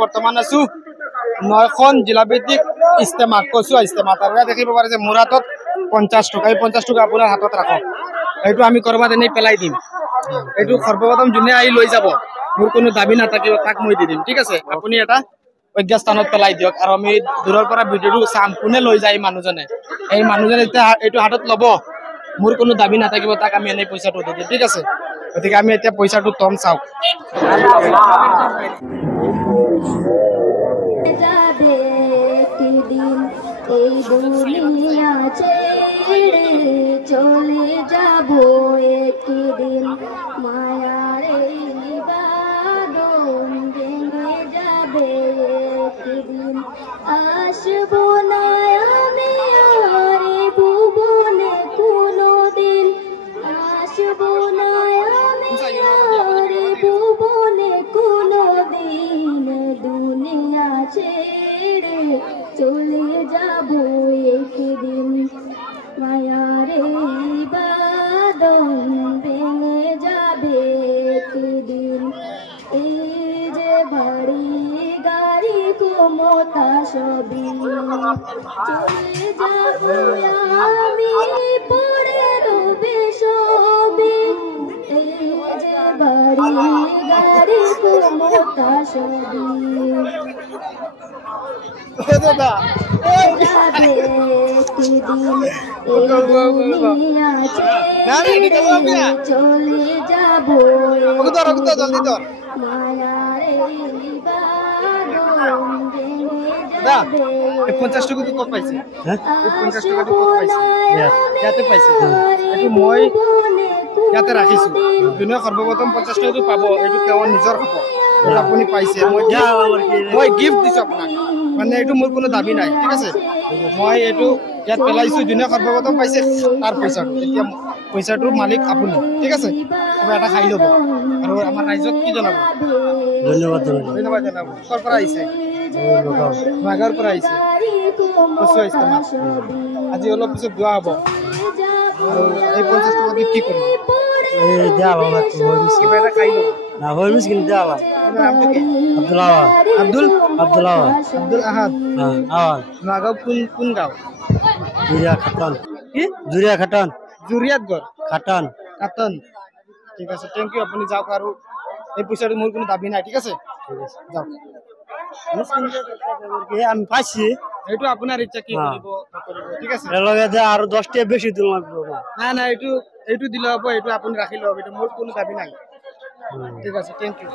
বর্তমান আছো 9খন জিলা ভিত্তিক ইস্তেমাত কৈছো ইস্তেমাত আৰু দেখিব পাৰে যে মোৰ হাতত 50 টকা 50 টকা আপোনাৰ হাতত ৰাখক এইটো আমি কৰবাত এনেই পেলাই দিম এইটো সৰ্বপ্ৰথম যোনে আহি লৈ যাব মোৰ কোনো দাবী নাথাকিব তাক মই দি দিম ঠিক আছে আপুনি এটা অজ্ঞা স্থানত পেলাই দিয়ক আৰু আমি দূৰৰ পৰা ভিডিঅ'টো চাম কোনে লৈ যায় মানুহজনে এই মানুহজনে এতিয়া এইটো হাতত ল'ব মোৰ কোনো দাবী নাথাকিব তাক আমি এনেই পইচাটো দি দিম ঠিক আছে গতিকে আমি এতিয়া পইচাটো তম চাওক যাবে একদিন এই দুনিয়া ছেড়ে চলে যাব একদিন মায়ার এই বাঁধন ভেঙে যাবে একদিন আসবো না আমি আর ভুবনে কোনোদিন আসবো না আমি আর ভুবনে কোনোদিন দুনিয়া ছেড়ে চলে যাব একদিন মায়ার এই বাঁধন ভেঙে যাবে একদিন এই যে বাড়ি গাড়ি ক্ষমতা সবই চলে যাব আমি পড়ে রবে সবই এই যে বাড়ি গাড়ি ক্ষমতা সবই যাবে একদিন এই দুনিয়া ছেড়ে চলে যাব মায়ার এই বাঁধন ভেঙে যাবে 50 টাকা তো কত পাইছে হ্যাঁ 50 টাকা তো কত পাইছে ইয়াতে পাইছে এইটো মই ইয়াতে ৰাখিছো দুনিয়া সৰ্বপ্ৰথম 50 টাকা তো পাব এইটো কেৱল নিজৰ হ'ব এটা আপুনি পাইছে মই গিফট দিছো আপোনাক মানে এইটো মোৰ কোনো দাবী নাই ঠিক আছে মই এইটো ইয়াত পেলাইছো দুনিয়া সৰ্বপ্ৰথম পাইছে তাৰ পইচাটো এতিয়া পইচাটোৰ মালিক আপুনি ঠিক আছে কিবা এটা খাই ল'ব আৰু আমাৰ ৰাইজক কি জনাব ধন্যবাদ জনাব ক'ৰ পৰা আহিছে বাগাৰ পৰা আহিছে কৈছো ইস্তেমাত আজি অলপ পিছত যোৱা হ'ব আৰু এই 50 টকা দি কি কৰিব এই দিয়া বাবা কিবা এটা খাই ল'ব না হয় মিসকিন দিয়া বাবা নামটো কি আব্দুল আহাদ নাগাঁও কোন গাঁও জুৰিয়া খাটন জুৰিয়াত গড় খাটন ঠিক আছে থেংক ইউ আপুনি যাওক আৰু এই পইচাটো মোৰ কোনো দাবী নাই ঠিক আছে যাওক আমি পাইছি এইটো আপোনাৰ ইচ্ছা কি কৰিব ঠিক আছে আৰু 10 টা বেছি দিল না এইটো দিলে হ'ব এইটো আপুনি ৰাখি লওক এইটো মোৰ কোনো দাবী নাই ঠিক আছে থেংক ইউ